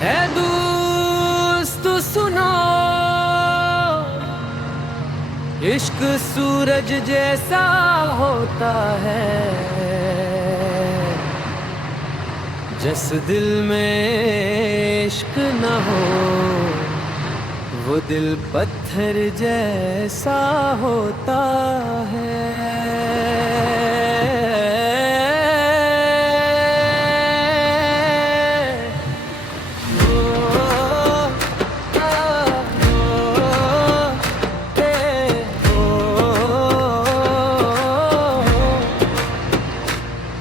है दोस्त सुनो, इश्क सूरज जैसा होता है, जिस दिल में इश्क न हो वो दिल पत्थर जैसा होता है।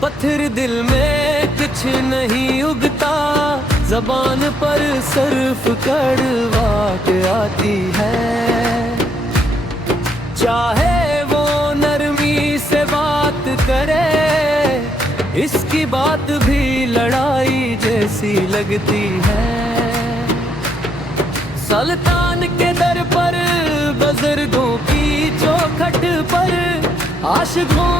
पत्थर दिल में कुछ नहीं उगता, ज़बान पर सिर्फ कड़वा के आती है। चाहे वो नरमी से बात करे, इसकी बात भी लड़ाई जैसी लगती है। सुल्तान के दर पर बुजुर्गों की चौखट पर आशिकों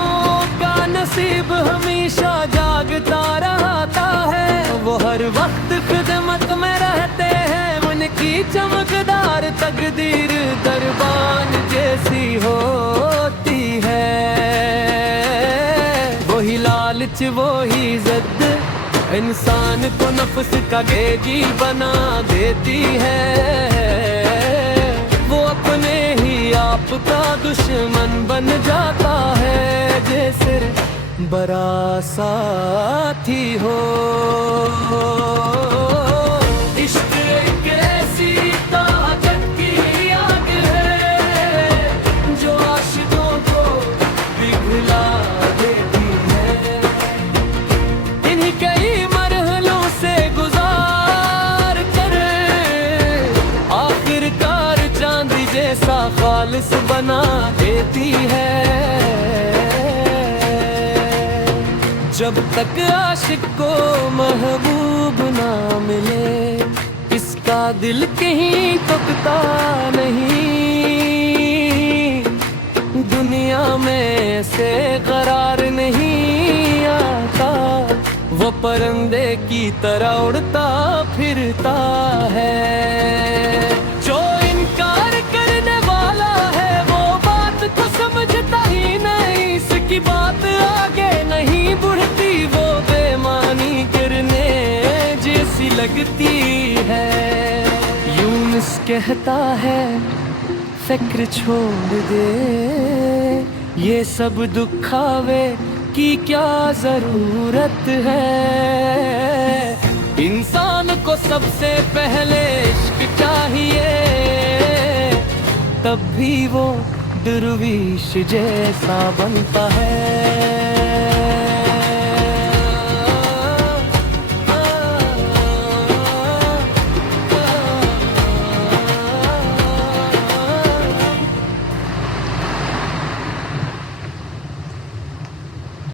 का नसीब हमेशा जागता रहता है। वो हर वक्त खिदमत में रहते हैं, उनकी चमकदार तकदीर दरबान जैसी होती है। वही लालच वही ज़िद इंसान को नफ्स का गेजी बना देती है। वो अपने ही आप का दुश्मन बन जाता है, जैसे बड़ा साथी हो। इश्क एक ऐसी ताकत की आग है जो आशिकों को पिघला देती है। इन्हीं कई मरहलों से गुजार कर आखिरकार चांदी जैसा खालिस बना देती है। जब तक आशिक को महबूब ना मिले, इसका दिल कहीं तकता नहीं। दुनिया में से करार नहीं आता, वो परंदे की तरह उड़ता फिरता है। जो इनकार करने वाला है वो बात को समझता ही नहीं, इसकी बात आगे नहीं बढ़ती, वो बेमानी करने जैसी लगती है। यूनुस कहता है फिक्र छोड़ दे, ये सब दुखावे की क्या जरूरत है। इंसान को सबसे पहले इश्क चाहिए, तब भी वो दरवीश जैसा बनता है।